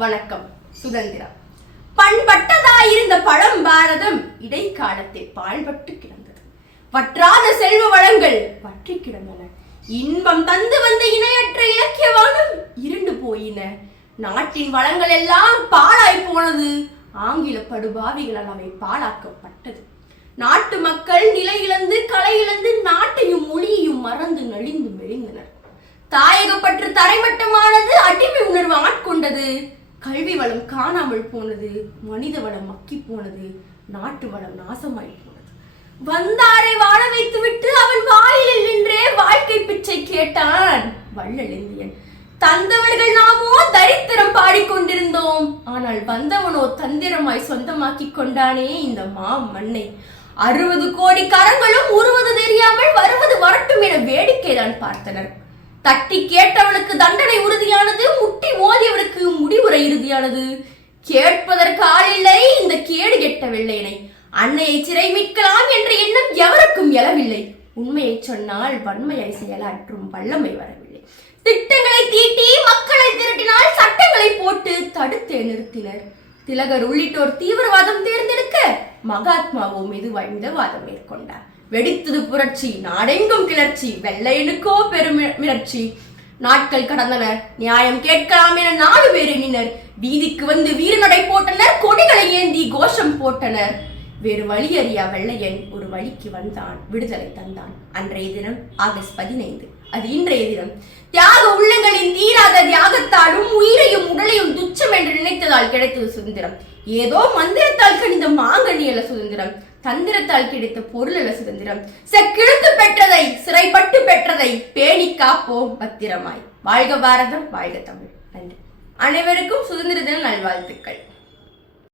வணக்கம். சுதந்திரம் பண்பட்டதாயிருந்த பழம் பாரதம் இடைக்காலத்தில் பாழ்பட்டு கிடந்தது. வற்றாத செல்வ வளங்கள் வற்றி கிடந்தன. இன்பம் தந்து வந்த இணையற்ற இலக்கியவானம் இருண்டு போயின. நாட்டின் வளங்கள் எல்லாம் பாழாய் போனது. ஆங்கில படுபாவிகளால் அவை பாழாக்கப்பட்டது. நாட்டு மக்கள் நிலை இழந்து கலை இழந்து நாட்டையும் மொழியையும் மறந்து நலிந்து மெலிந்தனர். தாயகப்பற்று தரைமட்டமானது. அடிமை உணர்வு ஆட்கொண்டது. கல்வி வளம் காணாமல் போனது. மனித வளம் மக்கி போனது. நாட்டு வளம் நாசமாய் போனது. வந்தாரை வாழ வைத்து விட்டு அவன் வாயிலில் நின்றே வாழ்க்கை பிச்சை கேட்டான் வள்ளலேந்தியன். தந்தவர்கள் நாமோ தரித்திரம் பாடிக்கொண்டிருந்தோம். ஆனால் வந்தவனோ தந்திரமாய் சொந்தமாக்கி கொண்டானே இந்த மண்ணை. 60 கோடி கரங்களும் உருவது தெரியாமல் வருவது வரட்டும் என வேடிக்கைதான் பார்த்தனர். தட்டி கேட்டவனுக்கு தண்டனை உறுதியானது. முட்டி மோதியவனுக்கு முடிவுரை இறுதியானது. கேட்பதற்கு ஆளில்லை இந்த கேடு கெட்ட வெள்ளையனை. அன்னையை சிறை மீட்கலாம் என்ற எண்ணம் எவருக்கும் எழவில்லை. உண்மையை சொன்னால் வன்மையாய் செயலாற்றும் வல்லமை வரவில்லை. திட்டங்களை தீட்டி மக்களை திரட்டினால் சட்டங்களை போட்டு தடுத்தே நிறுத்தினர். திலகர் உள்ளிட்டோர் தீவிரவாதம் தேர்ந்தெடுக்க மகாத்மாவோ மெதுவாய் மிதவாதம் மேற்கொண்டார். வெடித்தது புரட்சி. நாடெங்கும் கிளர்ச்சி. வெள்ளையனுக்கோ பெருமிரட்சி. நாட்கள் கடந்தன. நியாயம் கேட்கலாம் என 4 பேர் எண்ணினர். வீதிக்கு வந்து வீரநடை போட்டனர். கொடிகளை ஏந்தி கோஷம் போட்டனர். வேறு வழி அறியா வெள்ளையன் ஒரு வழிக்கு வந்தான். விடுதலை தந்தான். அன்றைய தினம் ஆகஸ்ட் 15. அது இன்றைய தினம். தியாக உள்ளங்களின் தீராத தியாகத்தாலும் உயிரையும் உடலையும் துச்சம் என்று நினைத்ததால் கிடைத்தது சுதந்திரம். ஏதோ மந்திரத்தால் கணிந்த மாங்கனி அல்ல சுதந்திரம். தந்திரத்தால் கிடைத்த பொருள் அல்ல சுதந்திரம். செக்கிழுத்து பெற்றதை சிறைப்பட்டு பெற்றதை பேணி காப்போம் பத்திரமாய். வாழ்க பாரதம், வாழ்க தமிழ். நன்றி. அனைவருக்கும் சுதந்திர தின நல்வாழ்த்துக்கள்.